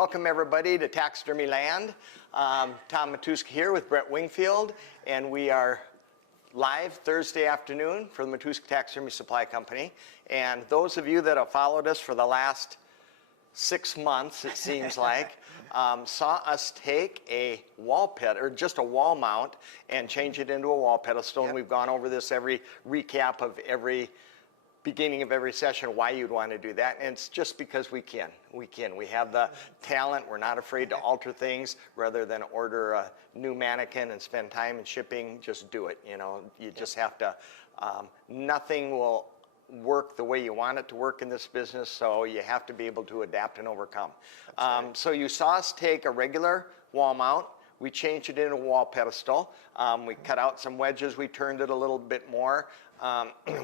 Welcome everybody to Taxidermy Land. Tom Matuska here with Brett Wingfield, and we are live Thursday afternoon for the Matuska Taxidermy Supply Company. And those of you that have followed us for the last 6 months, it seems like, saw us take a wall pet, or just a wall mount, and change it into a wall pedestal. And we've gone over this every recap of every beginning of every session, why you'd want to do that. And it's just because we can. We have the talent. We're not afraid to alter things rather than order a new mannequin and spend time in shipping. Just do it. You know, you just have to, nothing will work the way you want it to work in this business, so you have to be able to adapt and overcome. Right. So you saw us take a regular wall mount, we changed it into a wall pedestal, we cut out some wedges, we turned it a little bit more,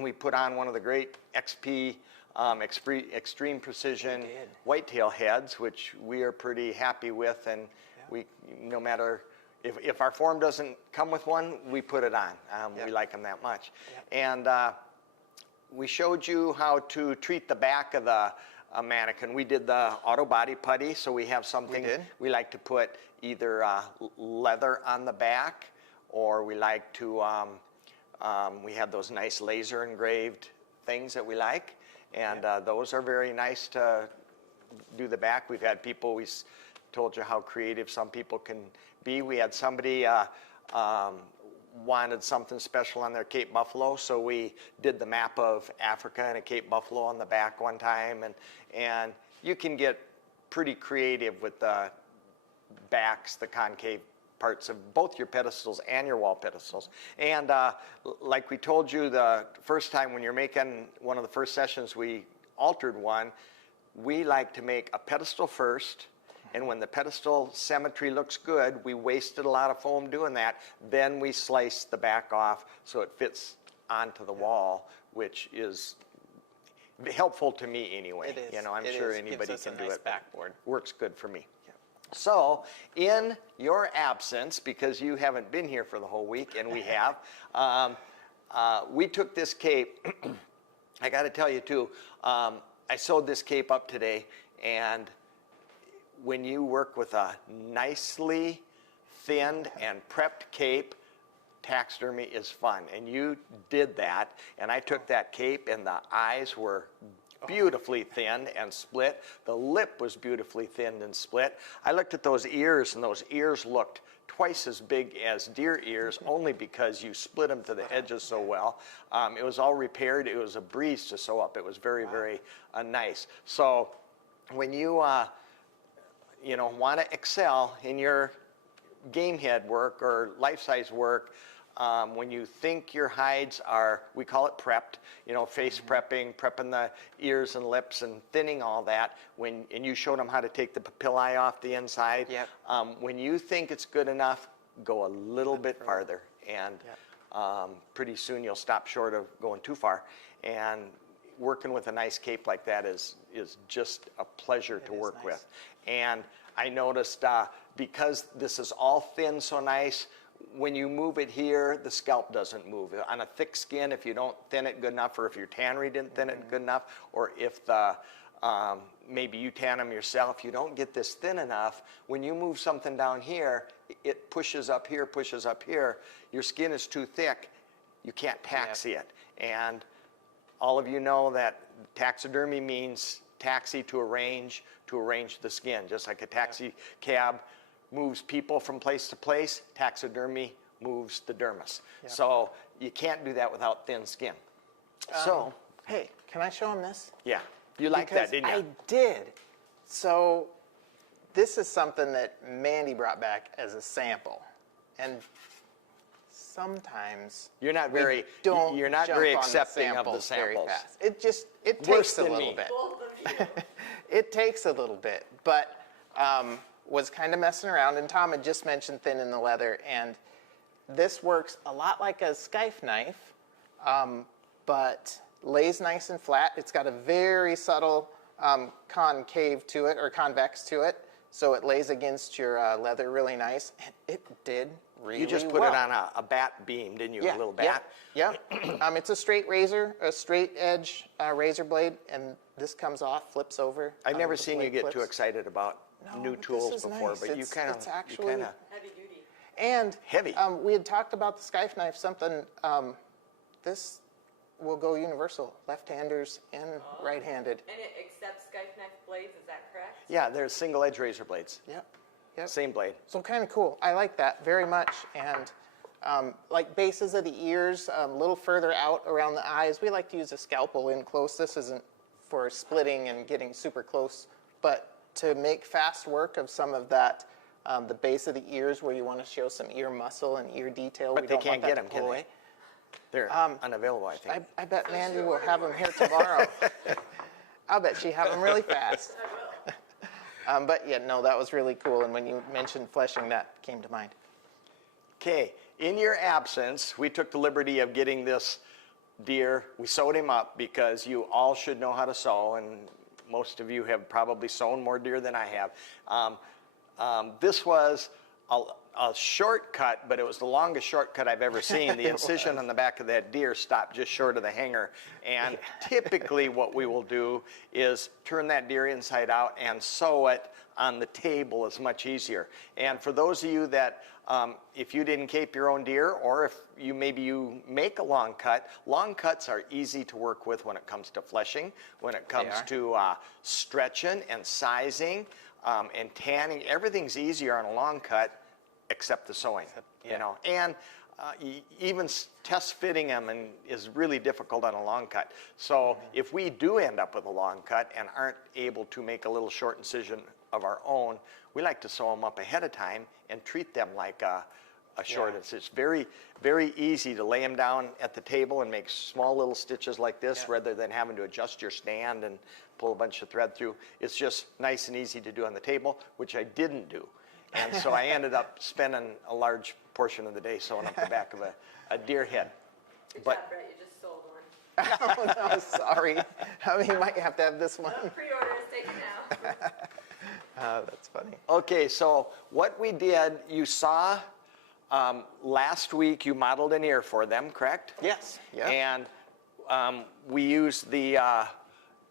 we put on one of the great XP Extreme Precision whitetail heads, which we are pretty happy with, and we, no matter if our form doesn't come with one, we put it on. We like them that much. And we showed you how to treat the back of the mannequin. We did the auto body putty, so we have something. We like to put either leather on the back, or we like to, we have those nice laser engraved things that we like, and those are very nice to do the back. We've had people, we told you how creative some people can be. We had somebody wanted something special on their Cape Buffalo, so we did the map of Africa and a Cape Buffalo on the back one time, and you can get pretty creative with the backs, the concave parts of both your pedestals and your wall pedestals. And like we told you the first time when you're making one of the first sessions, we altered one. We like to make a pedestal first, and when the pedestal symmetry looks good, we wasted a lot of foam doing that. Then we slice the back off so it fits onto the wall, which is helpful to me anyway. It is. You know, I'm sure anybody can do it. Backboard. Works good for me. So, in your absence, because you haven't been here for the whole week, and we have, we took this cape. I got to tell you too, I sewed this cape up today, and when you work with a nicely thinned and prepped cape, taxidermy is fun. And you did that, and I took that cape, and the eyes were beautifully thinned and split. The lip was beautifully thinned and split. I looked at those ears, and those ears looked twice as big as deer ears, only because you split them to the edges so well. It was all repaired. It was a breeze to sew up. It was very, very nice. So when you you know, want to excel in your game head work or life-size work, when you think your hides are, we call it prepped, you know, face prepping the ears and lips and thinning all that, and you showed them how to take the papillae off the inside. When you think it's good enough, go a little bit farther, and pretty soon you'll stop short of going too far. And working with a nice cape like that is just a pleasure to work with. And I noticed because this is all thin so nice, when you move it here, the scalp doesn't move. On a thick skin, if you don't thin it good enough, or if your tannery didn't thin it good enough, or if the maybe you tan them yourself, you don't get this thin enough, when you move something down here, it pushes up here, your skin is too thick, you can't taxi it. And all of you know that taxidermy means taxi, to arrange the skin. Just like a taxi cab moves people from place to place, taxidermy moves the dermis. So you can't do that without thin skin. So, hey, can I show him this? Yeah, you like that, didn't you? I did. So this is something that Mandy brought back as a sample, and sometimes you're not very accepting of the samples. It takes a little bit. It takes a little bit, but was kind of messing around, and Tom had just mentioned thinning the leather, and this works a lot like a scythe knife, but lays nice and flat. It's got a very subtle concave to it, or convex to it, so it lays against your leather really nice, and it did really well. You just put it on a bat beam, didn't you? A little bat? Yeah. It's a straight razor, a straight edge razor blade, and this comes off, flips over. I've never seen you get too excited about new but tools this is before, nice. but you kind of It's actually Heavy duty. and heavy. We had talked about the scythe knife. This will go universal, left-handers and right-handed. And it accepts scythe knife blades, is that correct? Yeah, there's single edge razor blades. Yep. Yep. Same blade. So kind of cool. I like that very much. And like bases of the ears, a little further out around the eyes, we like to use a scalpel in close. This isn't for splitting and getting super close, but to make fast work of some of that, the base of the ears where you want to show some ear muscle and ear detail. But we they don't want want that that can to pull they? away. They're unavailable, I think. I bet Mandy will have them here tomorrow. I'll bet she have them really fast. But yeah, no, that was really cool. And when you mentioned fleshing, that came to mind. Okay, in your absence, we took the liberty of getting this deer. We sewed him up because you all should know how to sew, and most of you have probably sewn more deer than I have. This was a shortcut, but it was the longest shortcut I've ever seen. The incision on the back of that deer stopped just short of the hanger. And typically what we will do is turn that deer inside out and sew it on the table is much easier. And for those of you that, if you didn't cape your own deer, or if you maybe you make a long cuts are easy to work with when it comes to fleshing, when it comes to stretching and sizing and tanning. Everything's easier on a long cut except the sewing, you know. And even test fitting them is really difficult on a long cut. So if we do end up with a long cut and aren't able to make a little short incision of our own, we like to sew them up ahead of time and treat them like a short incision. It's very, very easy to lay them down at the table and make small little stitches like this rather than having to adjust your stand and pull a bunch of thread through. It's just nice and easy to do on the table, which I didn't do. And so I ended up spending a large portion of the day sewing up the back of a deer head. Good job, Brett, you just sold one. Oh, no, sorry. You might have to have this one. Pre-order is taken now. That's funny. Okay, so what we did, you saw last week you modeled an ear for them, correct? Yes. Yeah. And we used the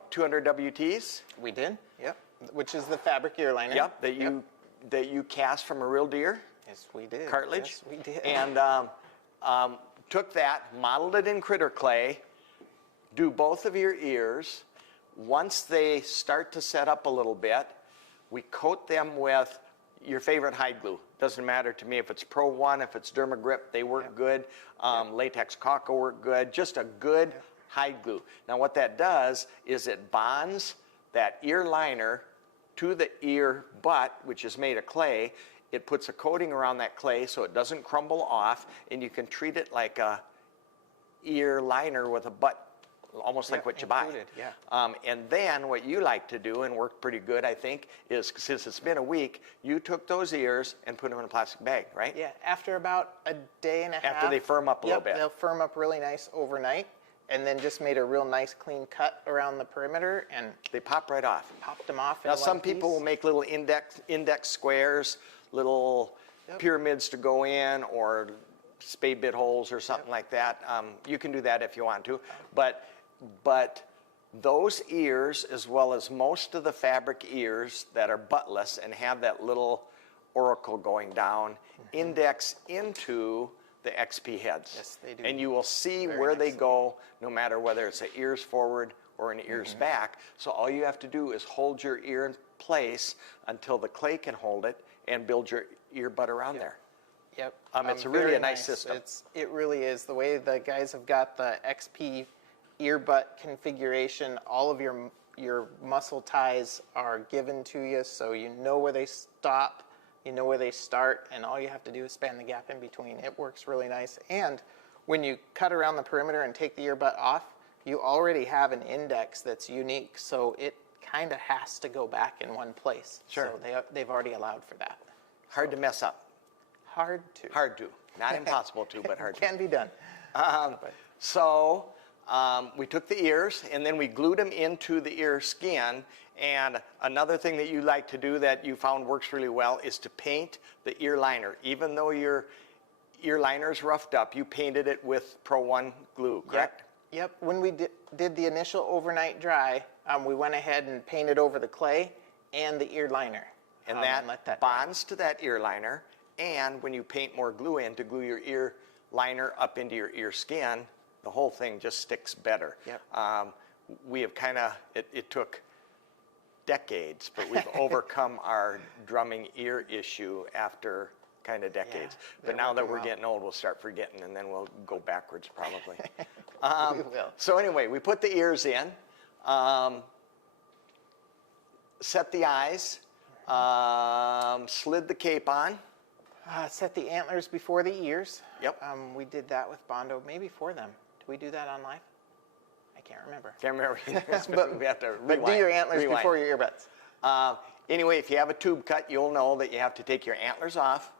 200 WTs. We did. Yep. Which is the fabric ear liner. Yep, that you cast from a real deer. Yes, we did. Cartilage. Yes, we did. And took that, modeled it in critter clay, do both of your ears. Once they start to set up a little bit, we coat them with your favorite hide glue. Doesn't matter to me if it's Pro 1, if it's Dermagrip, they work good. Latex caulk will work good. Just a good hide glue. Now what that does is it bonds that ear liner to the ear butt, which is made of clay. It puts a coating around that clay so it doesn't crumble off, and you can treat it like a ear liner with a butt, almost like what you buy. And then what you like to do, and worked pretty good, I think, is since it's been a week, you took those ears and put them in a plastic bag, right? Yeah, after about a day and a half. After they firm up a little bit. They'll firm up really nice overnight, and then just made a real nice clean cut around the perimeter and they pop right off. popped them off in Now one some people will piece. make little index squares, little pyramids to go in, or spade bit holes or something like that. You can do that if you want to, but those ears, as well as most of the fabric ears that are buttless and have that little auricle going down, index into the XP heads. Yes, they do. And you will see Very where they nicely. go, no matter whether it's an ears forward or an ears back. So all you have to do is hold your ear in place until the clay can hold it and build your ear butt around there. Yep. It's really very a nice system. It really is. The way the guys have got the XP ear butt configuration, all of your muscle ties are given to you, so you know where they stop, you know where they start, and all you have to do is span the gap in between. It works really nice. And when you cut around the perimeter and take the ear butt off, you already have an index that's unique, so it kind of has to go back in one place. Sure. So they've already allowed for that. Hard to mess up. Hard to. Hard to. Not impossible to, but hard to. Can be done. So we took the ears and then we glued them into the ear skin. And another thing that you like to do that you found works really well is to paint the ear liner. Even though your ear liner is roughed up, you painted it with Pro 1 glue, correct? Yep. When we did the initial overnight dry, we went ahead and painted over the clay and the ear liner. And and let that dry. bonds to that ear liner. And when you paint more glue in to glue your ear liner up into your ear skin, the whole thing just sticks better. Yep. We have kind of, it took decades, but we've overcome our drumming ear issue after kind of decades. Yeah, but now that we're well. getting old, we'll start forgetting, and then we'll go backwards probably. We will. So anyway, we put the ears in, set the eyes, slid the cape on. Set the antlers before the ears. Yep. We did that with Bondo, maybe for them. Did we do that on live? I can't remember. Can't remember. But- we have to rewind. But do your antlers rewind. before your earbuds. Anyway, if you have a tube cut, you'll know that you have to take your antlers off,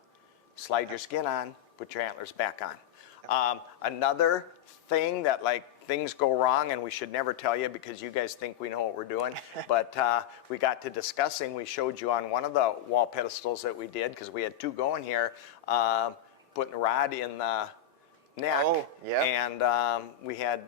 slide your skin on, put your antlers back on. Another thing that things go wrong, and we should never tell you because you guys think we know what we're doing, but we got to discussing, we showed you on one of the wall pedestals that we did, because we had two going here, putting a rod in the neck. Oh, yeah. And we had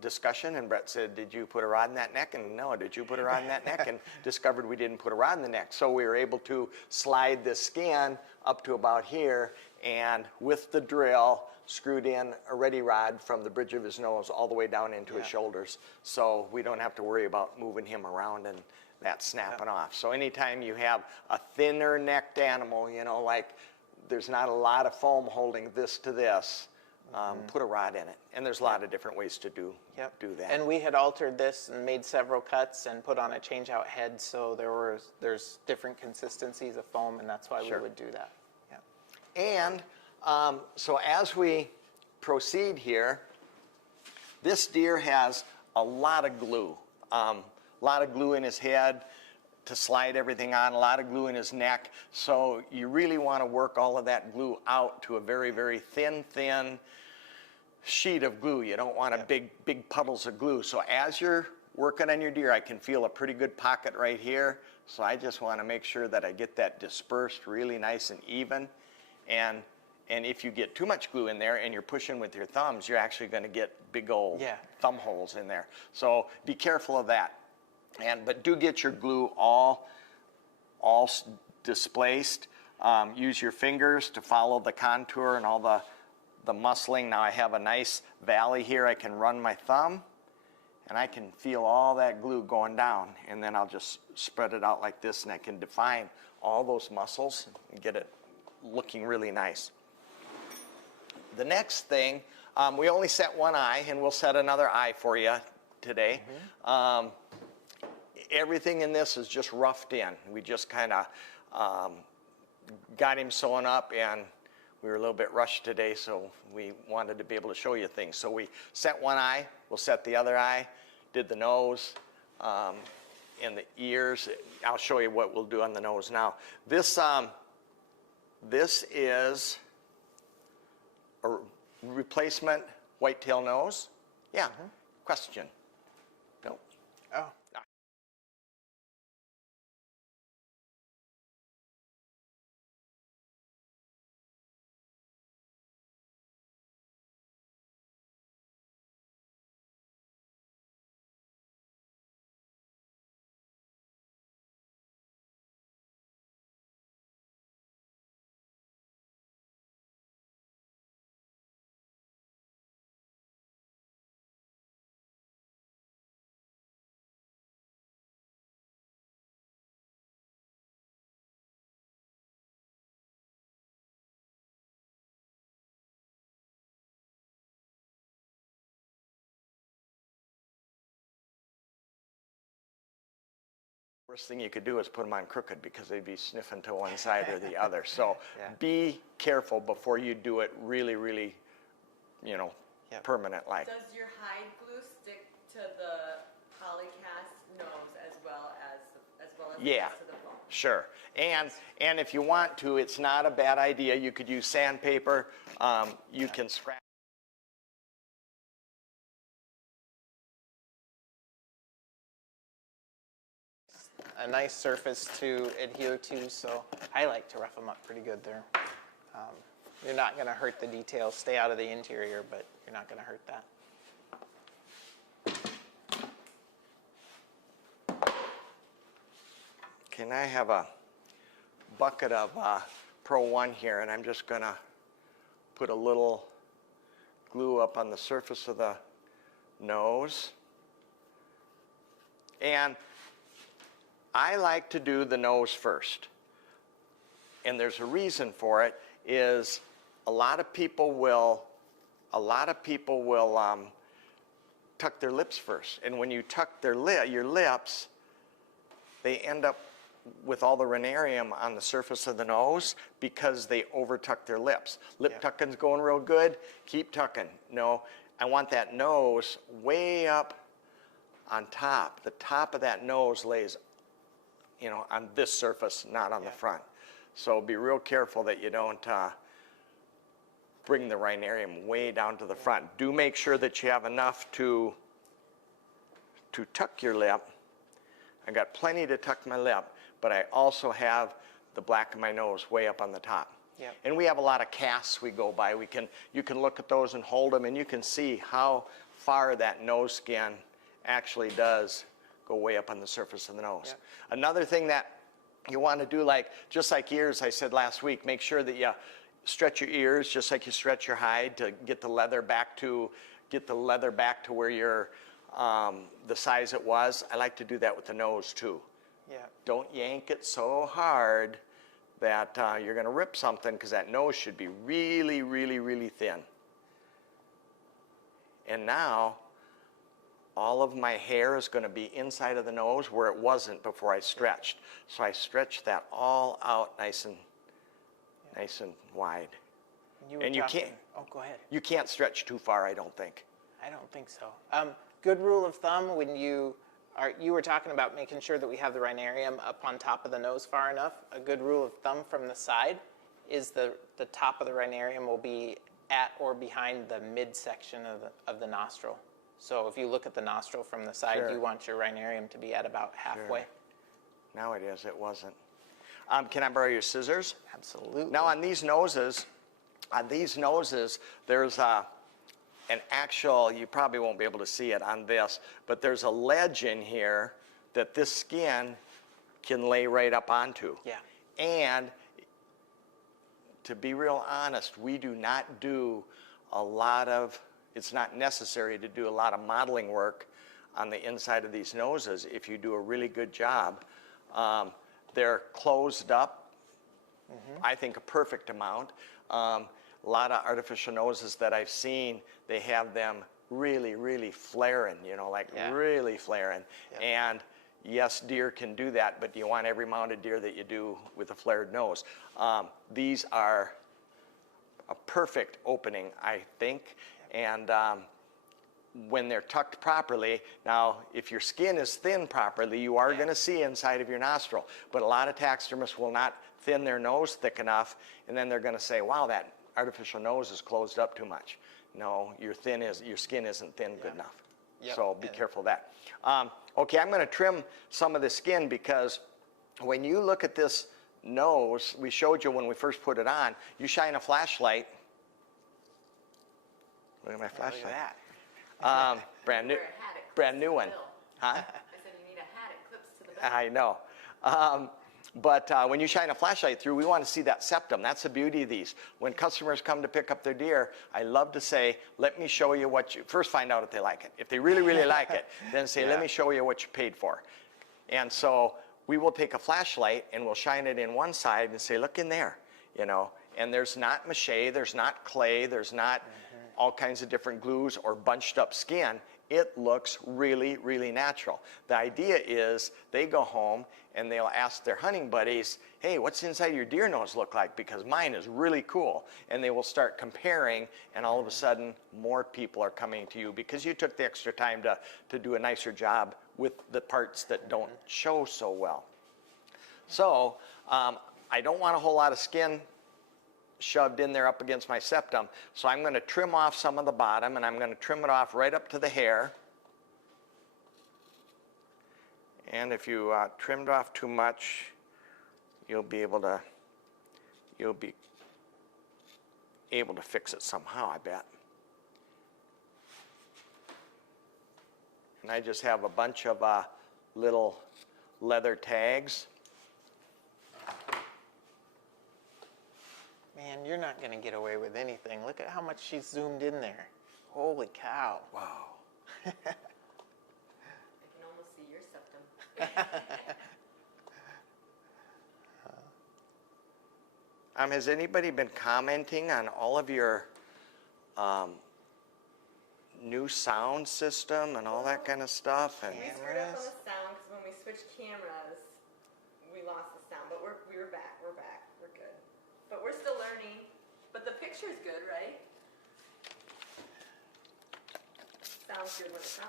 discussion, and Brett said, did you put a rod in that neck? And no, did you put a rod in that neck? And discovered we didn't put a rod in the neck. So we were able to slide the skin up to about here, and with the drill, screwed in a ready rod from the bridge of his nose all the way down into his shoulders. So we don't have to worry about moving him around and that snapping off. So anytime you have a thinner necked animal, there's not a lot of foam holding this to this, put a rod in it. And there's a lot of different ways to do that. And we had altered this and made several cuts and put on a change-out head, so there's different consistencies of foam, and that's why we would do that. Yeah. And so as we proceed here, this deer has a lot of glue. A lot of glue in his head to slide everything on, a lot of glue in his neck. So you really want to work all of that glue out to a very, very thin sheet of glue. You don't want a big puddles of glue. So as you're working on your deer, I can feel a pretty good pocket right here. So I just want to make sure that I get that dispersed really nice and even. And if you get too much glue in there and you're pushing with your thumbs, you're actually going to get big old thumb holes in there. So be careful of that. But do get your glue all displaced. Use your fingers to follow the contour and all the muscling. Now I have a nice valley here. I can run my thumb, and I can feel all that glue going down. And then I'll just spread it out like this, and I can define all those muscles and get it looking really nice. The next thing, we only set one eye, and we'll set another eye for you today. Everything in this is just roughed in. We just kind of got him sewn up, and we were a little bit rushed today, so we wanted to be able to show you things. So we set one eye, we'll set the other eye, did the nose and the ears. I'll show you what we'll do on the nose now. This is a replacement whitetail nose. Yeah, question? No. Oh. Worst thing you could do is put them on crooked because they'd be sniffing to one side or the other. So be careful before you do it really, really, permanent like. Does your hide glue stick to the polycast nose as well as the rest of the foam? Sure. And if you want to, it's not a bad idea. You could use sandpaper. You can scratch. A nice surface to adhere to, so I like to rough them up pretty good there. You're not going to hurt the details. Stay out of the interior, but you're not going to hurt that. Can I have a bucket of Pro 1 here, and I'm just going to put a little glue up on the surface of the nose. And I like to do the nose first. And there's a reason for it, is a lot of people will tuck their lips first. And when you tuck your lips, they end up with all the rhinarium on the surface of the nose because they over-tuck their lips. Lip tucking's going real good, keep tucking. No, I want that nose way up on top. The top of that nose lays, on this surface, not on the front. So be real careful that you don't bring the rhinarium way down to the front. Do make sure that you have enough to tuck your lip. I got plenty to tuck my lip, but I also have the black of my nose way up on the top. Yep. And we have a lot of casts we go by. You can look at those and hold them, and you can see how far that nose skin actually does go way up on the surface of the nose. Yep. Another thing that you want to do, just like ears, I said last week, make sure that you stretch your ears just like you stretch your hide to get the leather back to where you're the size it was. I like to do that with the nose too. Yeah. Don't yank it so hard that you're going to rip something, because that nose should be really, really, really thin. And now all of my hair is going to be inside of the nose where it wasn't before I stretched. So I stretched that all out nice and wide. You can't. Oh, go ahead. You can't stretch too far, I don't think. I don't think so. Good rule of thumb when you were talking about making sure that we have the rhinarium up on top of the nose far enough. A good rule of thumb from the side is the top of the rhinarium will be at or behind the midsection of the nostril. So if you look at the nostril from the side, Sure. you want your rhinarium to be at about halfway. Sure. Now it is. It wasn't. Can I borrow your scissors? Absolutely. Now on these noses, there's an actual, you probably won't be able to see it on this, but there's a ledge in here that this skin can lay right up onto. Yeah. And to be real honest, we do not do it's not necessary to do a lot of modeling work on the inside of these noses if you do a really good job. They're closed up, I think a perfect amount. A lot of artificial noses that I've seen, they have them really, really flaring, really flaring. Yep. And yes, deer can do that, but you want every mounted deer that you do with a flared nose. These are a perfect opening, I think. And when they're tucked properly, now if your skin is thin properly, you are going to see inside of your nostril. But a lot of taxidermists will not thin their nose thick enough, and then they're going to say, wow, that artificial nose is closed up too much. No, your skin isn't thin good enough. Yep. So be careful of that. Okay, I'm going to trim some of the skin, because when you look at this nose, we showed you when we first put it on, you shine a flashlight. Look at my flashlight. Look at that. Brand new, Wear a hat, it brand new clips one. to the bill. Huh? I said you need a hat, it clips to the bill. I know. But when you shine a flashlight through, we want to see that septum. That's the beauty of these. When customers come to pick up their deer, I love to say, let me show you first find out if they like it. If they really, really like it, then say, let me show you what you paid for. And so we will take a flashlight and we'll shine it in one side and say, look in there, And there's not mache, there's not clay, there's not all kinds of different glues or bunched up skin. It looks really, really natural. The idea is they go home and they'll ask their hunting buddies, hey, what's inside your deer nose look like? Because mine is really cool. And they will start comparing, and all of a sudden, more people are coming to you because you took the extra time to do a nicer job with the parts that don't show so well. So I don't want a whole lot of skin shoved in there up against my septum. So I'm going to trim off some of the bottom, and I'm going to trim it off right up to the hair. And if you trimmed off too much, you'll be able to fix it somehow, I bet. And I just have a bunch of little leather tags. Man, you're not going to get away with anything. Look at how much she's zoomed in there. Holy cow. Wow. I can almost see your septum. Has anybody been commenting on all of your new sound system and all that kind of stuff? And We screwed up on the sound because when we switched cameras, we lost the sound. But we're back. We're back. We're good. But we're still learning. But the picture's good, right? Sounds good when it's on.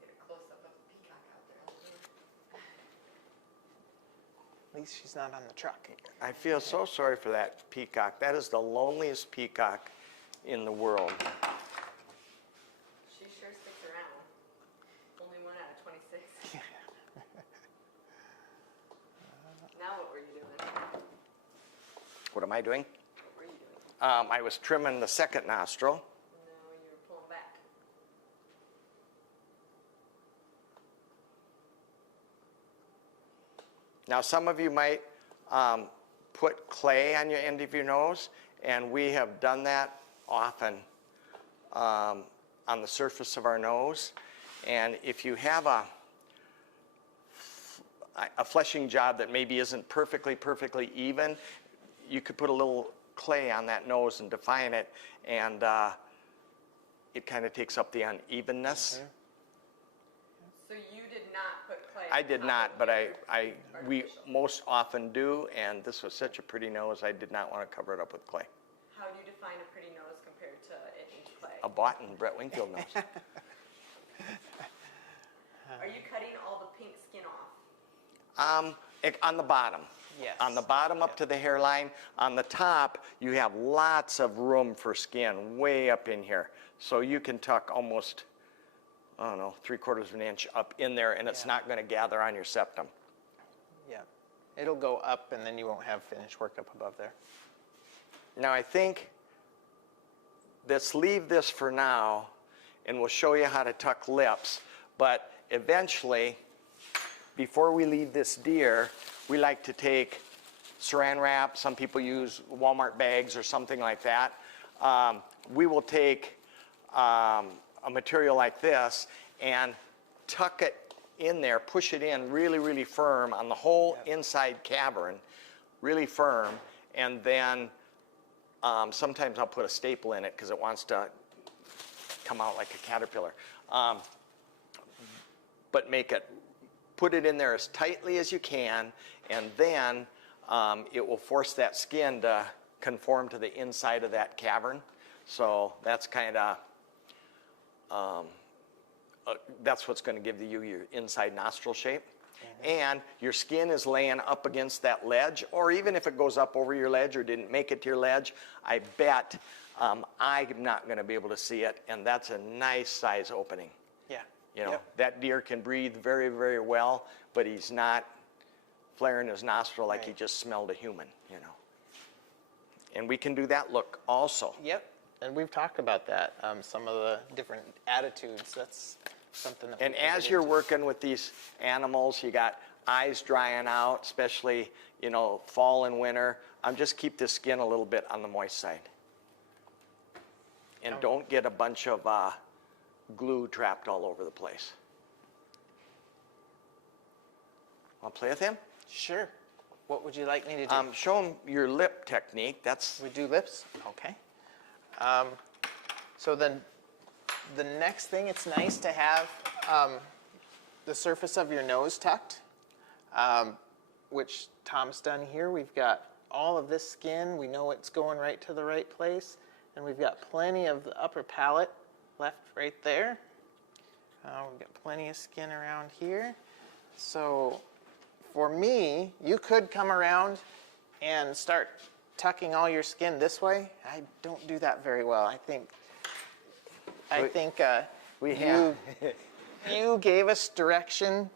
Get a close-up of the peacock out there. At least she's not on the truck. I feel so sorry for that peacock. That is the loneliest peacock in the world. She sure sticks around. Only 1 out of 26. Now what were you doing? What am I doing? What were you doing? I was trimming the second nostril. No, you were pulling back. Now, some of you might put clay on your end of your nose, and we have done that often on the surface of our nose. And if you have a fleshing job that maybe isn't perfectly even, you could put a little clay on that nose and define it, and it kind of takes up the unevenness. Mm-hmm. So you did not put clay I on did top not, of but your we artificial. most often do, and this was such a pretty nose, I did not want to cover it up with clay. How do you define a pretty nose compared to it in clay? A Botten Brett Wingfield nose. Are you cutting all the pink skin off? On the bottom. Yes. On the bottom up to the hairline. On the top, you have lots of room for skin way up in here. So you can tuck almost, I don't know, 3/4 of an inch up in there, and it's not going to gather on your septum. Yeah. It'll go up, and then you won't have finished work up above there. Now, I think let's leave this for now, and we'll show you how to tuck lips. But eventually, before we leave this deer, we like to take saran wrap. Some people use Walmart bags or something like that. We will take a material like this and tuck it in there, push it in really firm on the whole inside cavern, really firm, and then sometimes I'll put a staple in it because it wants to come out like a caterpillar. But put it in there as tightly as you can, and then it will force that skin to conform to the inside of that cavern. So that's kind of, that's what's going to give you your inside nostril shape. And your skin is laying up against that ledge, or even if it goes up over your ledge or didn't make it to your ledge, I bet I'm not going to be able to see it, and that's a nice size opening. Yeah. You know, that deer can breathe very well, but he's not flaring his nostril like he just smelled a human, you know. And we can do that look also. Yep. And we've talked about that, some of the different attitudes. That's something that. And as you're working with these animals, you got eyes drying out, especially, you know, fall and winter. Just keep the skin a little bit on the moist side. And don't get a bunch of glue trapped all over the place. Want to play with him? Sure. What would you like me to do? Show him your lip technique. That's We do lips? Okay. So then the next thing, it's nice to have the surface of your nose tucked, which Tom's done here. We've got all of this skin. We know it's going right to the right place. And we've got plenty of the upper palate left right there. We've got plenty of skin around here. So for me, you could come around and start tucking all your skin this way. I don't do that very well. I think you gave us direction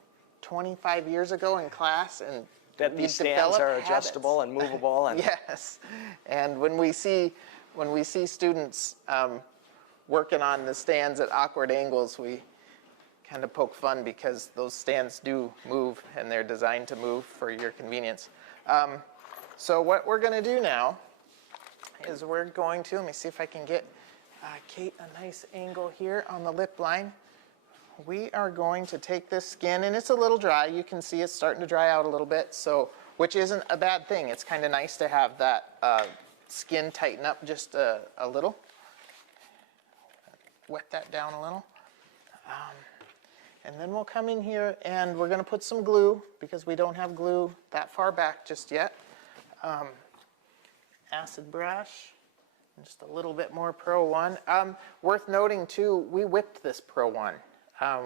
25 years ago in class, and that these stands are adjustable and movable. And yes. And when we see when we see students working on the stands at awkward angles, we kind of poke fun because those stands do move and they're designed to move for your convenience. So what we're going to do now is we're going to, let me see if I can get Kate a nice angle here on the lip line. We are going to take this skin, and it's a little dry. You can see it's starting to dry out a little bit, so which isn't a bad thing. It's kind of nice to have that skin tighten up just a little. Wet that down a little. And then we'll come in here and we're going to put some glue because we don't have glue that far back just yet. Acid brush, and just a little bit more Pro 1. Worth noting too, we whipped this Pro 1.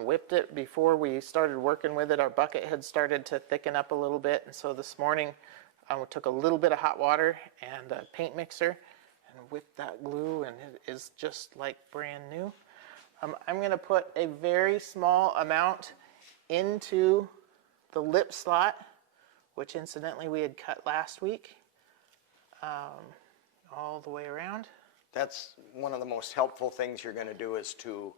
Whipped it before we started working with it. Our bucket had started to thicken up a little bit, and so this morning we took a little bit of hot water and a paint mixer and whipped that glue, and it is just like brand new. I'm going to put a very small amount into the lip slot, which incidentally we had cut last week, all the way around. That's one of the most helpful things you're going to do is to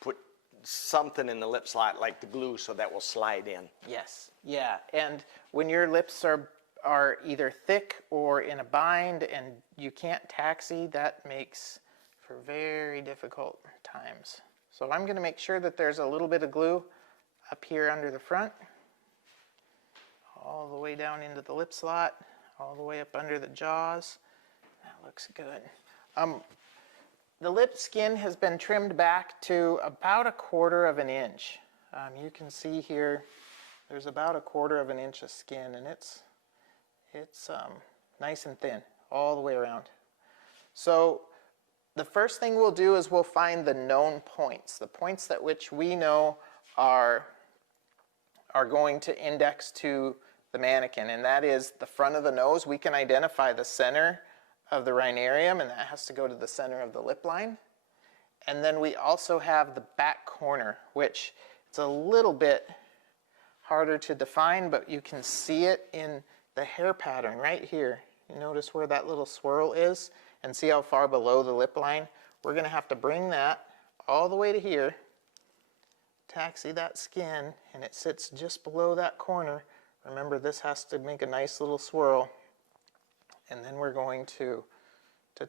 put something in the lip slot like the glue so that will slide in. Yes, yeah, and when your lips are either thick or in a bind and you can't taxi, that makes for very difficult times. So I'm going to make sure that there's a little bit of glue up here under the front, all the way down into the lip slot, all the way up under the jaws. That looks good. The lip skin has been trimmed back to about 1/4 of an inch. You can see here there's about 1/4 of an inch of skin, and it's nice and thin all the way around. So the first thing we'll do is we'll find the known points, the points that which we know are going to index to the mannequin, and that is the front of the nose. We can identify the center of the rhinarium, and that has to go to the center of the lip line. And then we also have the back corner, which it's a little bit harder to define, but you can see it in the hair pattern right here. You notice where that little swirl is, and see how far below the lip line? We're going to have to bring that all the way to here, taxi that skin, and it sits just below that corner. Remember, this has to make a nice little swirl, and then we're going to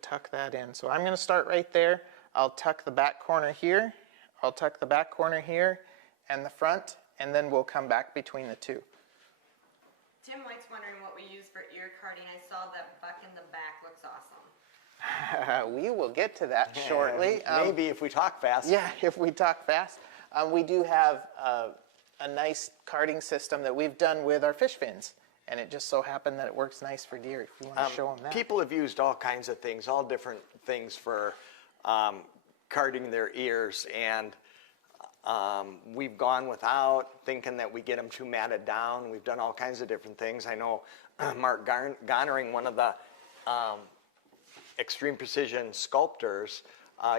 tuck that in. So I'm going to start right there. I'll tuck the back corner here, I'll tuck the back corner here, and the front, and then we'll come back between the two. Tim White's wondering what we use for ear carding. I saw that buck in the back looks awesome. We will get to that shortly. Maybe if we talk fast. Yeah, if we talk fast. We do have a nice carding system that we've done with our fish fins, and it just so happened that it works nice for deer. If you want to show them that. People have used all kinds of things, all different things for carding their ears, and we've gone without, thinking that we get them too matted down. We've done all kinds of different things. I know Mark Gonering, one of the Extreme Precision sculptors,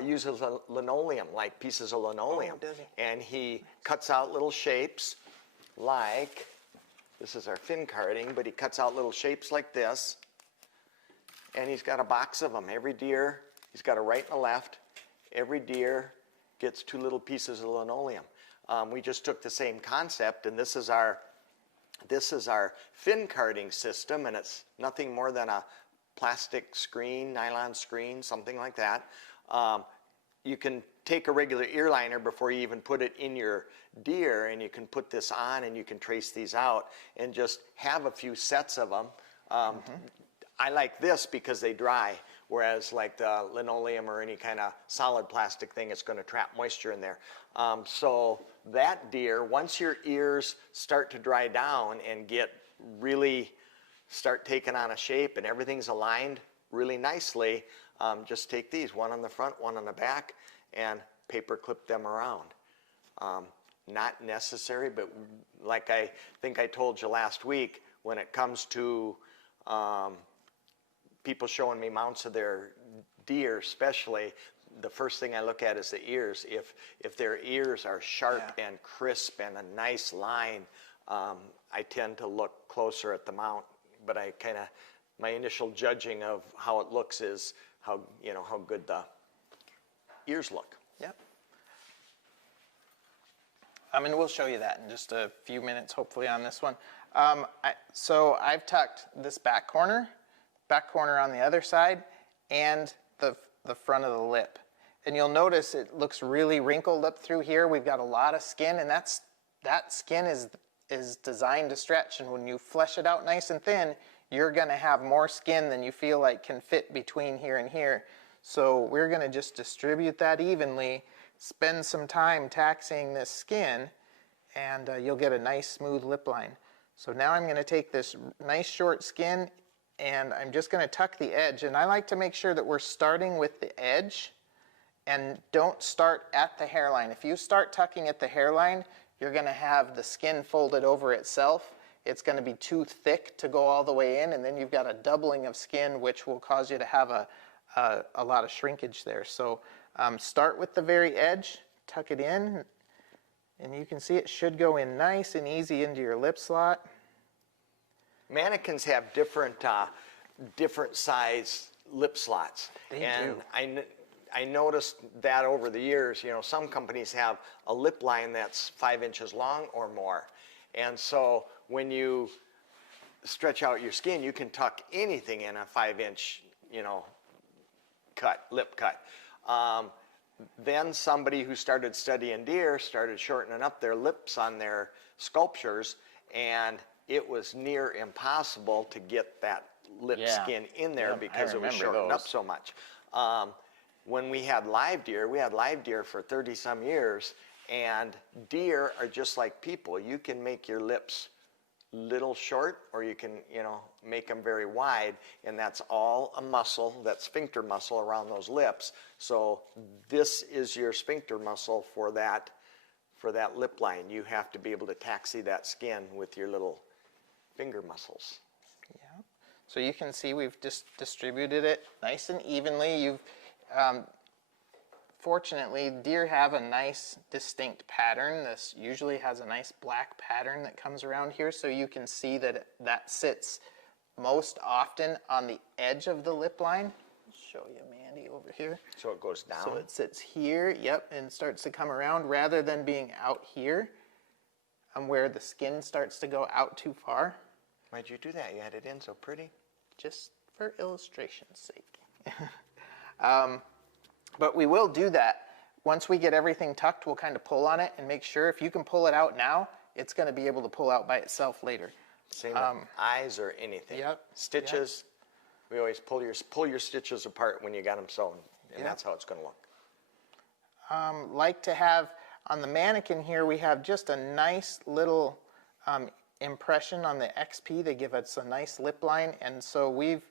uses linoleum, like pieces of linoleum. Oh, does he? And he cuts out little shapes like, this is our fin carding, but he cuts out little shapes like this, and he's got a box of them. Every deer, he's got a right and a left. Every deer gets 2 little pieces of linoleum. We just took the same concept, and this is our fin carding system, and it's nothing more than a plastic screen, nylon screen, something like that. You can take a regular ear liner before you even put it in your deer, and you can put this on and you can trace these out and just have a few sets of them. I like this because they dry, whereas like the linoleum or any kind of solid plastic thing, it's going to trap moisture in there. So that deer, once your ears start to dry down and start taking on a shape and everything's aligned really nicely, just take these, one on the front, one on the back, and paper clip them around. Not necessary, but like I think I told you last week, when it comes to people showing me mounts of their deer especially, the first thing I look at is the ears. If their ears are sharp and crisp and a nice line, I tend to look closer at the mount, but I kind of my initial judging of how it looks is how good the ears look. Yep. And we'll show you that in just a few minutes, hopefully, on this one. So I've tucked this back corner on the other side, and the front of the lip. And you'll notice it looks really wrinkled up through here. We've got a lot of skin, and that skin is designed to stretch. And when you flesh it out nice and thin, you're going to have more skin than you feel like can fit between here and here. So we're going to just distribute that evenly, spend some time taxiing this skin, and you'll get a nice smooth lip line. So now I'm going to take this nice short skin, and I'm just going to tuck the edge. And I like to make sure that we're starting with the edge and don't start at the hairline. If you start tucking at the hairline, you're going to have the skin folded over itself. It's going to be too thick to go all the way in, and then you've got a doubling of skin, which will cause you to have a lot of shrinkage there. So start with the very edge, tuck it in, and you can see it should go in nice and easy into your lip slot. Mannequins have different size lip slots. They and do. I noticed that over the years, some companies have a lip line that's 5 inches long or more. And so when you stretch out your skin, you can tuck anything in a 5-inch, lip cut. Then somebody who started studying deer started shortening up their lips on their sculptures, and it was near impossible to get that lip skin in there because it was shortened up so much. When we had live deer for 30-some years, and deer are just like people. You can make your lips little short, or you can, make them very wide, and that's all a muscle, that sphincter muscle around those lips. So this is your sphincter muscle for that lip line. You have to be able to taxi that skin with your little finger muscles. Yeah. So you can see we've just distributed it nice and evenly. Fortunately, deer have a nice distinct pattern. This usually has a nice black pattern that comes around here, so you can see that that sits most often on the edge of the lip line. I'll show you, Mandy, over here. So it goes down. So it sits here, yep, and starts to come around rather than being out here, where the skin starts to go out too far. Why'd you do that? You had it in so pretty. Just for illustration's sake. But we will do that. Once we get everything tucked, we'll kind of pull on it and make sure if you can pull it out now, it's going to be able to pull out by itself later. Same with eyes or anything. Yep. Stitches, we always pull your stitches apart when you got them sewn, and that's how it's going to look. Like to have, on the mannequin here, we have just a nice little impression on the XP. They give us a nice lip line, and so we've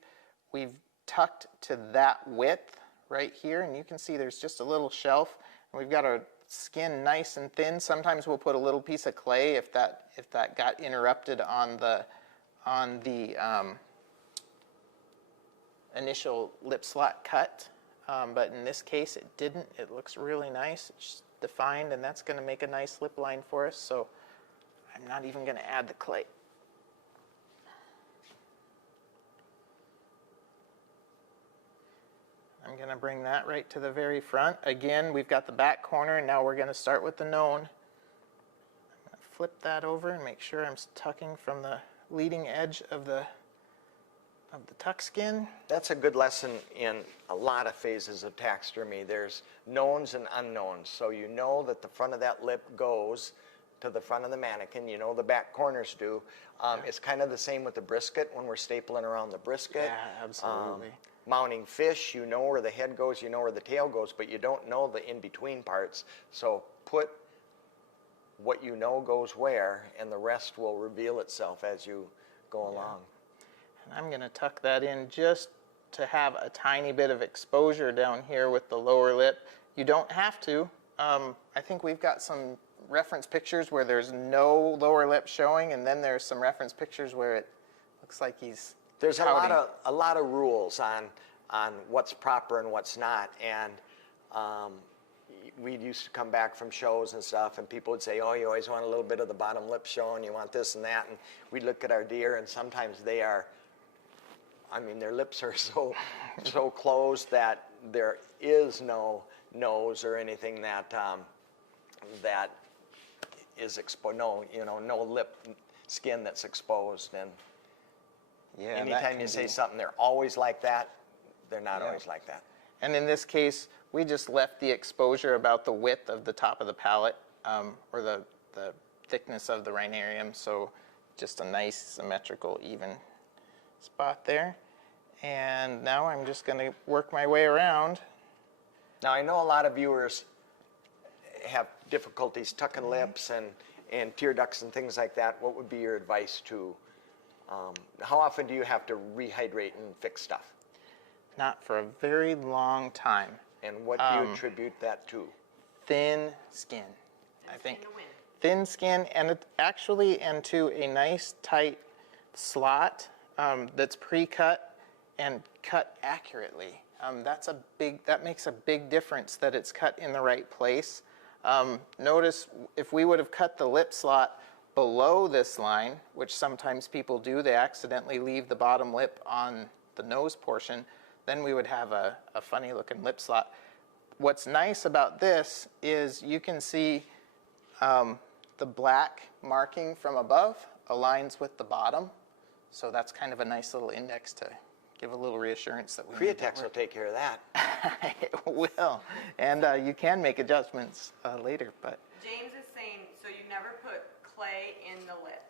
tucked to that width right here, and you can see there's just a little shelf, and we've got our skin nice and thin. Sometimes we'll put a little piece of clay if that got interrupted on the initial lip slot cut, but in this case it didn't. It looks really nice. It's defined, and that's going to make a nice lip line for us, so I'm not even going to add the clay. I'm going to bring that right to the very front. Again, we've got the back corner, and now we're going to start with the known. I'm going to flip that over and make sure I'm tucking from the leading edge of the tuck skin. That's a good lesson in a lot of phases of taxidermy. There's knowns and unknowns. So you know that the front of that lip goes to the front of the mannequin. You know the back corners do. It's kind of the same with the brisket when we're stapling around the brisket. Yeah, absolutely. Mounting fish, you know where the head goes, you know where the tail goes, but you don't know the in-between parts. So put what you know goes where, and the rest will reveal itself as you go along. And I'm going to tuck that in just to have a tiny bit of exposure down here with the lower lip. You don't have to. I think we've got some reference pictures where there's no lower lip showing, and then there's some reference pictures where it looks like he's There's pouting. a lot of rules on what's proper and what's not, and we used to come back from shows and stuff, and people would say, oh, you always want a little bit of the bottom lip showing, you want this and that, and we'd look at our deer, and sometimes they are I mean, their lips are so closed that there is no nose or anything that that is exposed. No, no lip skin that's exposed. And Yeah, anytime you say something, they're always like that. They're not always like that. And in this case, we just left the exposure about the width of the top of the palate, or the thickness of the rhinarium. So just a nice symmetrical, even spot there. And now I'm just going to work my way around. Now, I know a lot of viewers have difficulties tucking lips and tear ducts and things like that. What would be your advice to, how often do you have to rehydrate and fix stuff? Not for a very long time. And what do you attribute that to? Thin skin, I think. In the wind. Thin skin, and and to a nice tight slot that's pre-cut and cut accurately. That makes a big difference that it's cut in the right place. Notice if we would have cut the lip slot below this line, which sometimes people do, they accidentally leave the bottom lip on the nose portion, then we would have a funny looking lip slot. What's nice about this is you can see the black marking from above aligns with the bottom. So that's kind of a nice little index to give a little reassurance that we need that Createx will take care of that. It will. And you can make adjustments later. But James is saying, so you never put clay in the lip.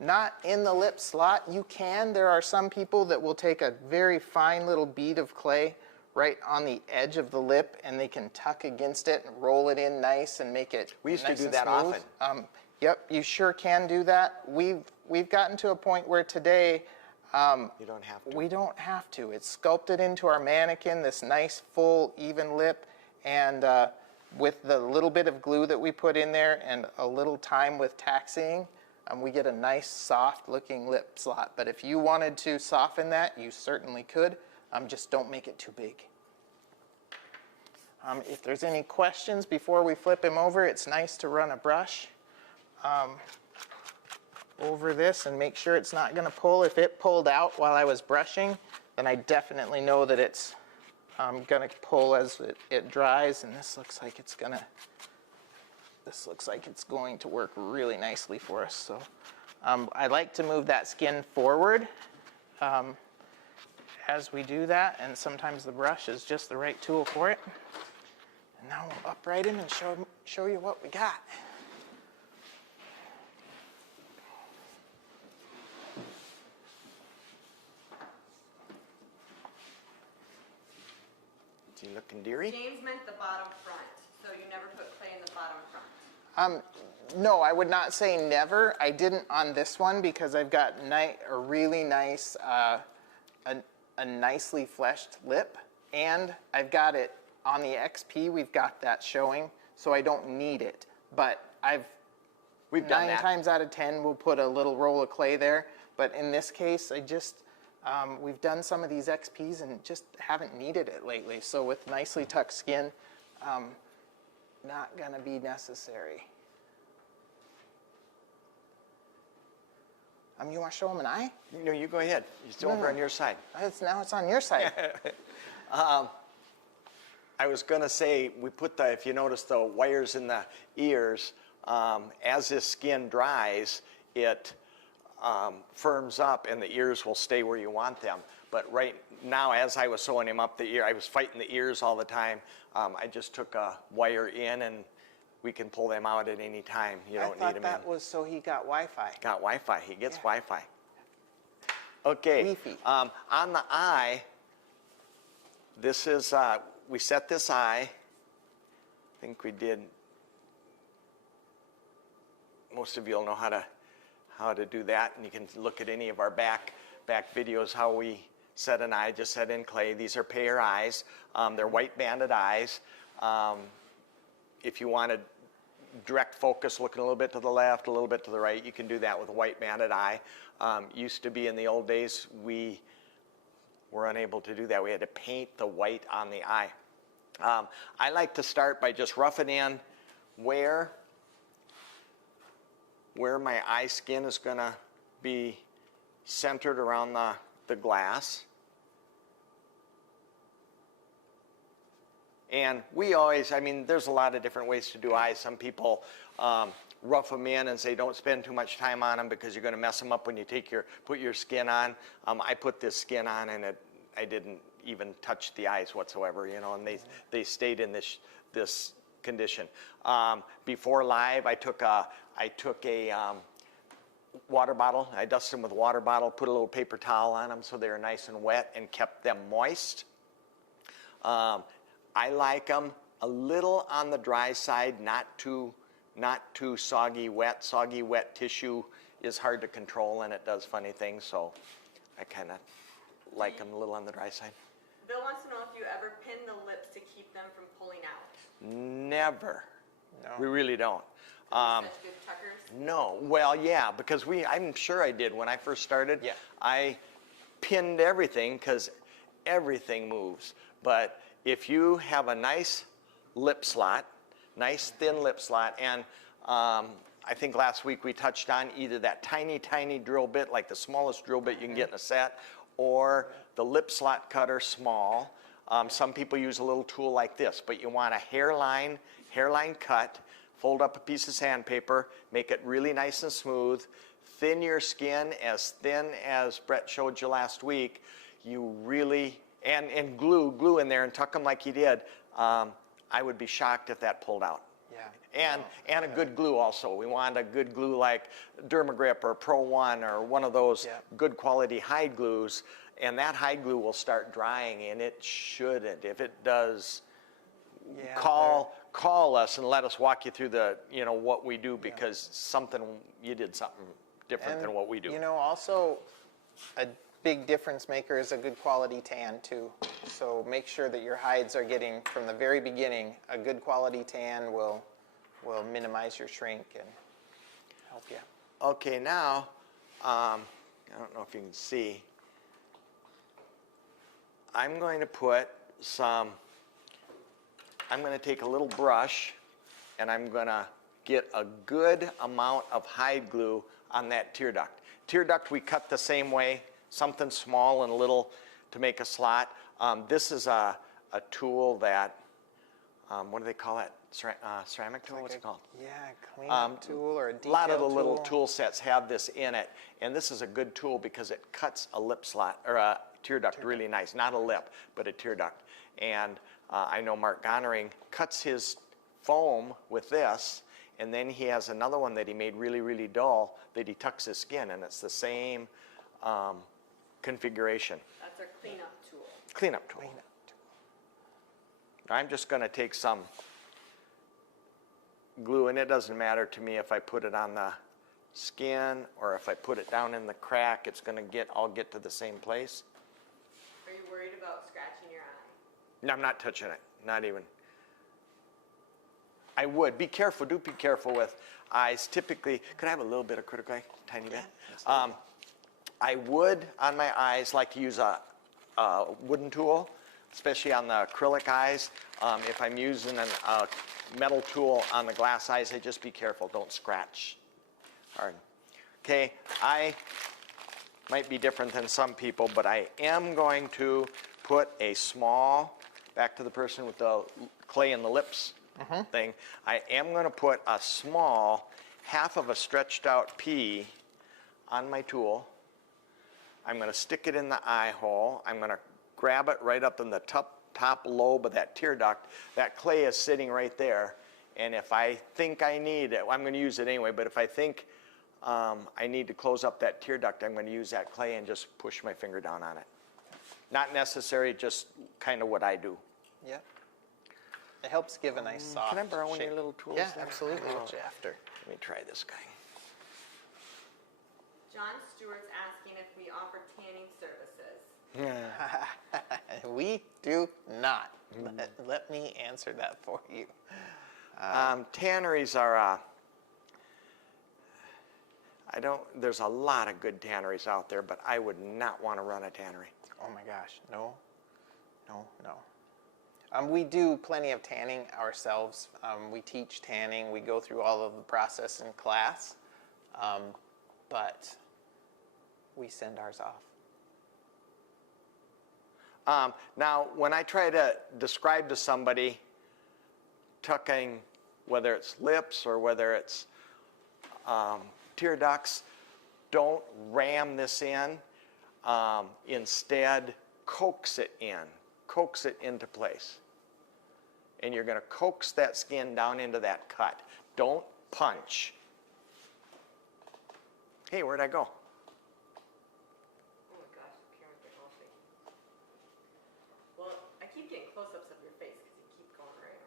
not in the lip slot. You can. There are some people that will take a very fine little bead of clay right on the edge of the lip, and they can tuck against it and roll it in nice and make it We used nice to do and that smooth. often. Yep, you sure can do that. We've gotten to a point where today You don't have to. we don't have to. It's sculpted into our mannequin, this nice, full, even lip, and with the little bit of glue that we put in there and a little time with taxiing, we get a nice, soft-looking lip slot. But if you wanted to soften that, you certainly could. Just don't make it too big. If there's any questions before we flip him over, it's nice to run a brush over this and make sure it's not going to pull. If it pulled out while I was brushing, then I definitely know that it's going to pull as it dries, and this looks like it's going to work really nicely for us. So I like to move that skin forward as we do that, and sometimes the brush is just the right tool for it. And now we'll upright him and show you what we got. Is he looking deary? James meant the bottom front, so you never put clay in the bottom front. No, I would not say never. I didn't on this one because I've got a really nice, a nicely fleshed lip, and I've got it on the XP. We've got that showing, so I don't need it. But We've done 9 that. times out of 10 we'll put a little roll of clay there. But in this case, we've done some of these XPs and just haven't needed it lately. So with nicely tucked skin, not gonna be necessary. You want to show them an eye? No, you go ahead. He's still over on your side. Now it's on your side. I was going to say, if you notice the wires in the ears, as this skin dries, it firms up and the ears will stay where you want them. But right now, as I was sewing him up the ear, I was fighting the ears all the time. I just took a wire in, and we can pull them out at any time. You don't need them in. I thought that was so he got Wi-Fi. Got Wi-Fi. He gets Wi-Fi. Okay. Wi-Fi. On the eye, this is, we set this eye. I think we did. Most of you will know how to do that, and you can look at any of our back videos how we set an eye. Just set in clay. These are pair eyes. They're white banded eyes. If you want to direct focus, looking a little bit to the left, a little bit to the right, you can do that with a white banded eye. Used to be in the old days, we were unable to do that. We had to paint the white on the eye. I like to start by just roughing in where my eye skin is going to be centered around the glass. And we always, I mean, there's a lot of different ways to do eyes. Some people rough them in and say don't spend too much time on them because you're going to mess them up when you put your skin on. I put this skin on and I didn't even touch the eyes whatsoever, you know, and they stayed in this condition. Before live, I took a water bottle. I dusted them with a water bottle, put a little paper towel on them so they were nice and wet and kept them moist. I like them a little on the dry side, not too soggy wet. Soggy wet tissue is hard to control and it does funny things, so I kind of like them a little on the dry side. Bill wants to know if you ever pin the lips to keep them from pulling out. Never. No. We really don't. Such good tuckers. No. Well, yeah, because I'm sure I did when I first started. Yeah. I pinned everything because everything moves. But if you have a nice lip slot, nice thin lip slot, and I think last week we touched on either that tiny, tiny drill bit, like the smallest drill bit you can get in a set, or the lip slot cutter small. Some people use a little tool like this, but you want a hairline cut, fold up a piece of sandpaper, make it really nice and smooth, thin your skin as thin as Brett showed you last week. You really, and glue in there and tuck them like he did. I would be shocked if that pulled out. Yeah. And a good glue also. We want a good glue like Dermagrip or Pro One or one of those good quality hide glues. And that hide glue will start drying, and it shouldn't. If it does, call us and let us walk you through what we do, because you did something different than what we do. You know, also a big difference maker is a good quality tan too. So make sure that your hides are getting, from the very beginning, a good quality tan will minimize your shrink and help you. Okay, now, I don't know if you can see, I'm going to take a little brush and I'm going to get a good amount of hide glue on that tear duct. Tear duct we cut the same way, something small and a little to make a slot. This is a tool that, what do they call it? Ceramic tool? What's it called? Yeah, cleanup tool or a detail tool. A lot of the little tool sets have this in it, and this is a good tool because it cuts a lip slot or a tear duct really nice. Not a lip, but a tear duct. And I know Mark Gonering cuts his foam with this, and then he has another one that he made really, really dull that he tucks his skin, and it's the same configuration. That's our cleanup tool. Cleanup tool. I'm just going to take some glue, and it doesn't matter to me if I put it on the skin or if I put it down in the crack. It's going to all get to the same place. Are you worried about scratching your eye? No, I'm not touching it. Not even. I would. Be careful. Do be careful with eyes. Typically, could I have a little bit of critical eye? Tiny bit? I would, on my eyes, like to use a wooden tool, especially on the acrylic eyes. If I'm using a metal tool on the glass eyes, just be careful. Don't scratch hard. Okay, I might be different than some people, but I am going to put a small, back to the person with the clay in the lips thing, I am going to put a small, half of a stretched out pea on my tool. I'm going to stick it in the eye hole. I'm going to grab it right up in the top lobe of that tear duct. That clay is sitting right there. And if I think I need it, I'm going to use it anyway, but if I think I need to close up that tear duct, I'm going to use that clay and just push my finger down on it. Not necessary, just kind of what I do. Yeah. It helps give a nice soft Can I borrow one of shape. your little tools? Yeah, there? absolutely. What you after? Let me try this guy. John Stewart's asking if we offer tanning services. We do not. Let me answer that for you. Tanneries are, there's a lot of good tanneries out there, but I would not want to run a tannery. Oh my gosh, no. We do plenty of tanning ourselves. We teach tanning. We go through all of the process in class. But we send ours off. Now, when I try to describe to somebody tucking, whether it's lips or whether it's tear ducts, don't ram this in. Instead, coax it into place. And you're going to coax that skin down into that cut. Don't punch. Hey, where'd I go? Oh my gosh, the camera's getting all shaky. Well, I keep getting close-ups of your face because you keep going right in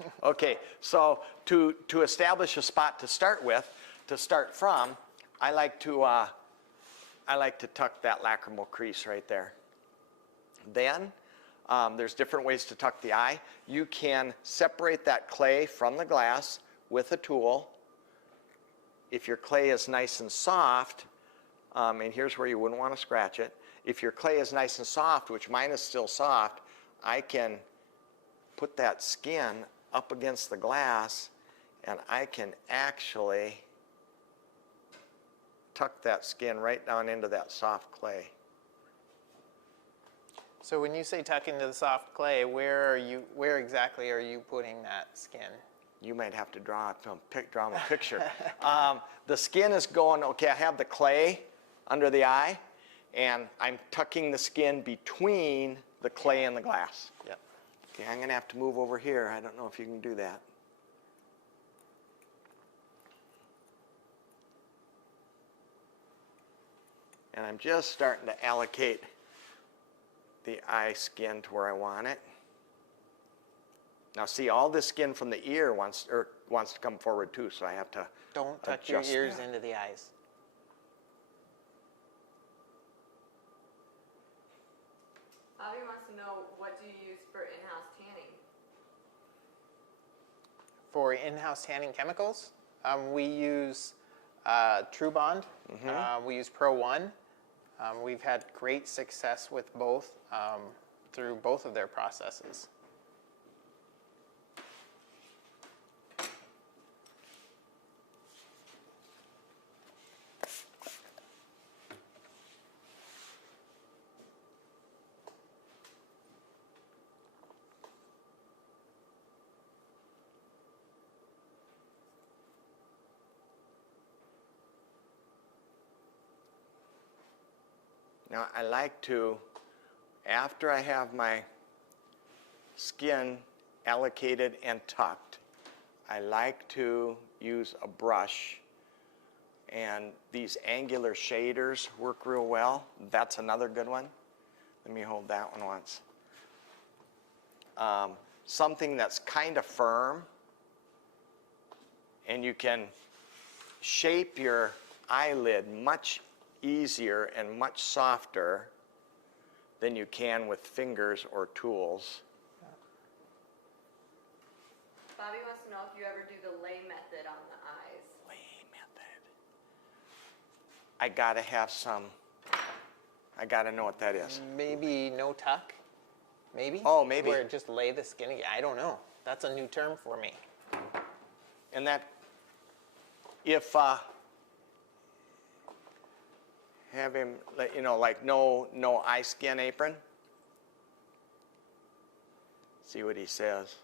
front. Okay, so to establish a spot to start from, I like to tuck that lacrimal crease right there. Then, there's different ways to tuck the eye. You can separate that clay from the glass with a tool. If your clay is nice and soft, and here's where you wouldn't want to scratch it. If your clay is nice and soft, which mine is still soft, I can put that skin up against the glass, and I can actually tuck that skin right down into that soft clay. So when you say tuck into the soft clay, where exactly are you putting that skin? You might have to draw them a picture. The skin is going, okay, I have the clay under the eye, and I'm tucking the skin between the clay and the glass. Yep. Okay, I'm going to have to move over here. I don't know if you can do that. And I'm just starting to allocate the eye skin to where I want it. Now see, all this skin from the ear wants to come forward too, so I have to Don't tuck your adjust ears that. into the eyes. Bobby wants to know, what do you use for in-house tanning? For in-house tanning chemicals, we use True Bond. We use Pro One. We've had great success with both through both of their processes. Now I like to, after I have my skin allocated and tucked, I like to use a brush, and these angular shaders work real well. That's another good one. Let me hold that one once. Something that's kind of firm, and you can shape your eyelid much easier and much softer than you can with fingers or tools. Bobby wants to know if you ever do the lay method on the eyes. Lay method. I gotta have some, I gotta know what that is. Maybe no tuck? Maybe? Oh, maybe. Where just lay the skin again. I don't know. That's a new term for me. And that, if have him, you know, like no eye skin apron. See what he says.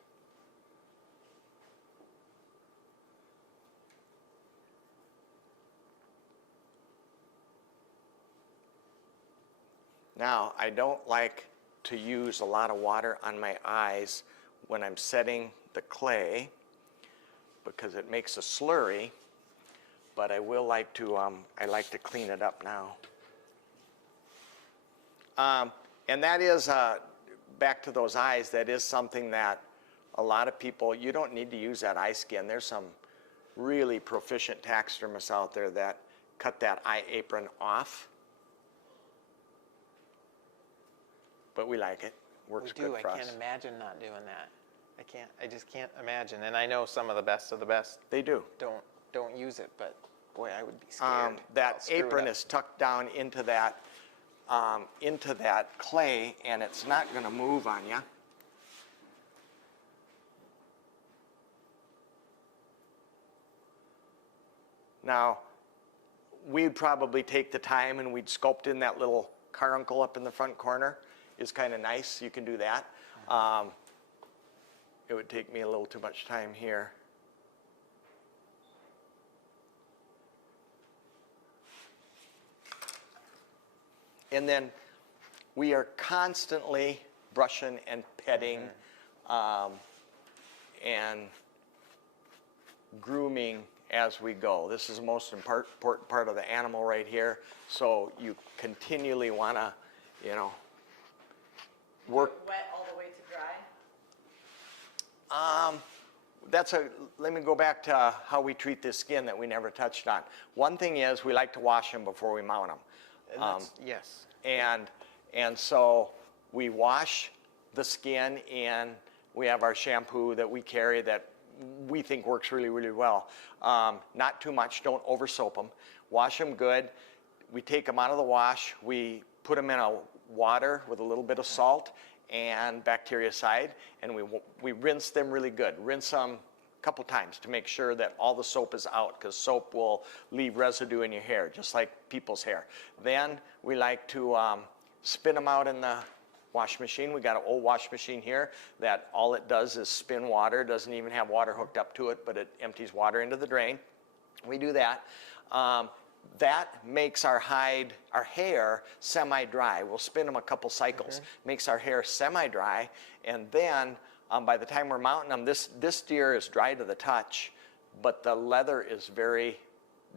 Now, I don't like to use a lot of water on my eyes when I'm setting the clay because it makes a slurry, but I will like to, I like to clean it up now. And that is, back to those eyes, that is something that a lot of people, you don't need to use that eye skin. There's some really proficient taxidermists out there that cut that eye apron off. But we like it. Works We do. good for I us. can't imagine not doing that. I just can't imagine. And I know some of the best They do. don't use it, but boy, I would be scared. That I'll screw it apron up. is tucked down into that clay, and it's not going to move on you. Now, we'd probably take the time and we'd sculpt in that little carbuncle up in the front corner. Is kind of nice. You can do that. It would take me a little too much time here. And then we are constantly brushing and petting and grooming as we go. This is the most important part of the animal right here. So you continually want to, you know, work. Wet all the way to dry? Let me go back to how we treat this skin that we never touched on. One thing is we like to wash them before we mount them. Yes. And so we wash the skin, and we have our shampoo that we carry that we think works really, really well. Not too much, don't over soap them. Wash them good. We take them out of the wash, we put them in a water with a little bit of salt and bactericide, and we rinse them really good. Rinse them a couple times to make sure that all the soap is out, because soap will leave residue in your hair, just like people's hair. Then we like to spin them out in the wash machine. We got an old wash machine here that all it does is spin water. Doesn't even have water hooked up to it, but it empties water into the drain. We do that. That makes our hair semi-dry. We'll spin them a couple cycles. Makes our hair semi-dry, and then by the time we're mounting them, this deer is dry to the touch, but the leather is very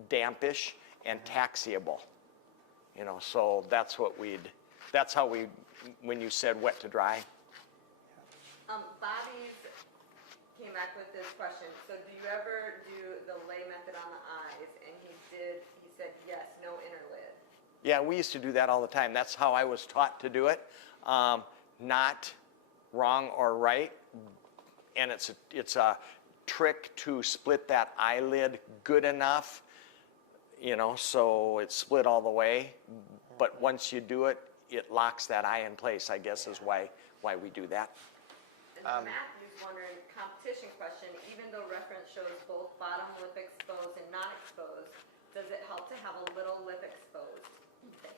dampish and taxiable. You know, so that's how we, when you said wet to dry. Bobby's came back with this question. So do you ever do the lay method on the eyes? And he said yes, no inner lid. Yeah, we used to do that all the time. That's how I was taught to do it. Not wrong or right, and it's a trick to split that eyelid good enough, you know, so it's split all the way. But once you do it, it locks that eye in place, I guess, is why we do that. And Matthew's wondering, competition question, even though reference shows both bottom lip exposed and not exposed, does it help to have a little lip exposed? Thanks.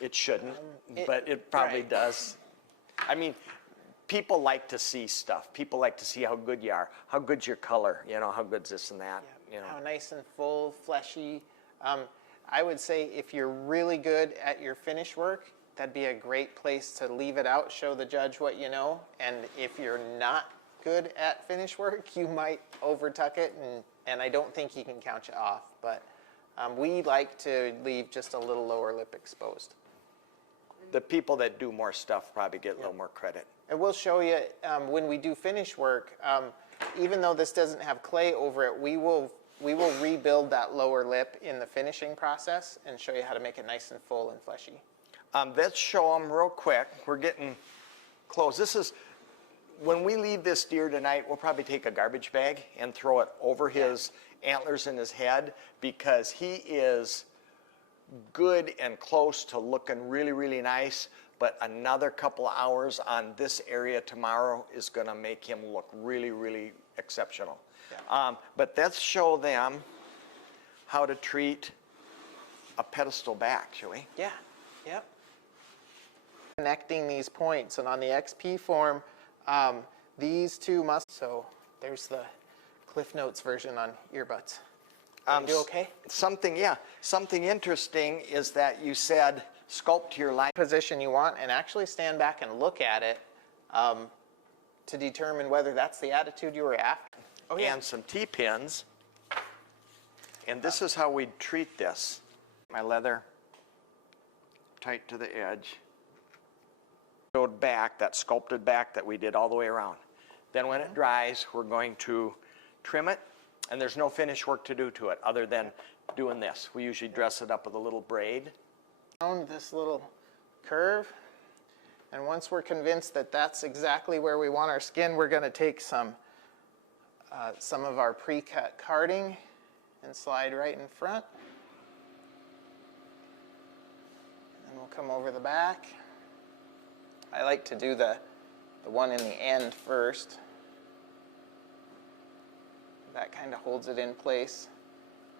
It shouldn't, but it probably does. I mean, people like to see stuff. People like to see how good you are, how good's your color, you know, how good's this and that. Yeah, you know. how nice and full, fleshy. I would say if you're really good at your finish work, that'd be a great place to leave it out, show the judge what you know. And if you're not good at finish work, you might overtuck it, and I don't think he can count you off. But we like to leave just a little lower lip exposed. The people that do more stuff probably get a little more credit. And we'll show you when we do finish work, even though this doesn't have clay over it, we will rebuild that lower lip in the finishing process and show you how to make it nice and full and fleshy. Let's show them real quick. We're getting close. This is, when we leave this deer tonight, we'll probably take a garbage bag and throw it over his antlers in his head, because he is good and close to looking really, really nice, but another couple of hours on this area tomorrow is going to make him look really, really exceptional. Yeah. But let's show them how to treat a pedestal back, shall we? Yeah, yep. Connecting these points, and on the XP form, these two must, so there's the Cliff Notes version on earbuds. You okay? Something interesting is that you said sculpt to your line Position you want, and actually stand back and look at it to determine whether that's the attitude you were after. Oh, yeah. And some T-pins. And this is how we treat this. My leather tight to the edge. Showed back, that sculpted back that we did all the way around. Then when it dries, we're going to trim it. And there's no finish work to do to it other than doing this. We usually dress it up with a little braid. Found this little curve, and once we're convinced that that's exactly where we want our skin, we're going to take some of our pre-cut carding and slide right in front. And we'll come over the back. I like to do the one in the end first. That kind of holds it in place.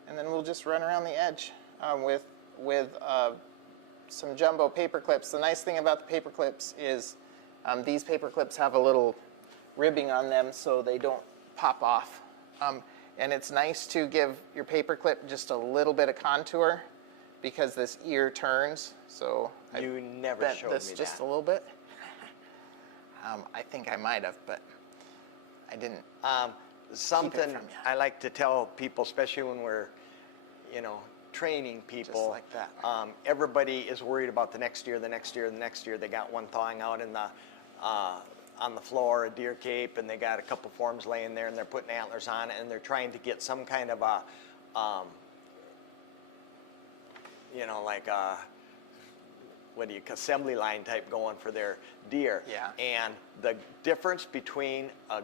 and then we'll just run around the edge with some jumbo paper clips. The nice thing about the paper clips is these paper clips have a little ribbing on them so they don't pop off. And it's nice to give your paper clip just a little bit of contour because this ear turns. So You never bent showed this me just that. a little bit. I think I might have, but I didn't. Something from you. I like to tell people, especially when we're, training people. like that. Everybody is worried about the next year, the next year, the next year. They got one thawing out in the on the floor, a deer cape, and they got a couple forms laying there, and they're putting antlers on it, and they're trying to get some kind of a, like a, assembly line type going for their deer. Yeah. And the difference between a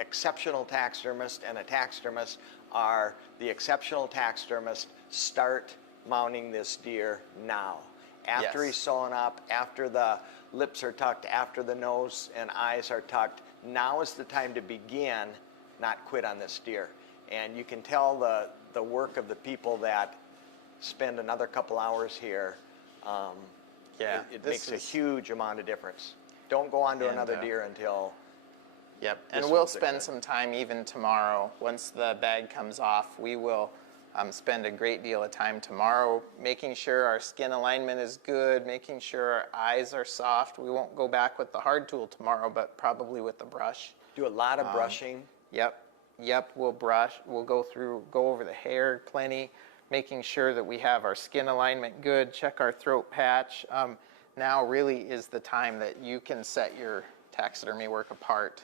exceptional taxidermist and a taxidermist are the exceptional taxidermist start mounting this deer now. After Yes. he's sewn up, after the lips are tucked, after the nose and eyes are tucked, now is the time to begin, not quit on this deer. And you can tell the work of the people that spend another couple hours here. It makes a huge amount of difference. Don't go on to And, another deer until. Yep, and This we'll one's spend good. some time even tomorrow. Once the bag comes off, we will spend a great deal of time tomorrow making sure our skin alignment is good, making sure our eyes are soft. We won't go back with the hard tool tomorrow, but probably with the brush. Do a lot of brushing. Yep, we'll brush, we'll go over the hair plenty, making sure that we have our skin alignment good, check our throat patch. Now really is the time that you can set your taxidermy work apart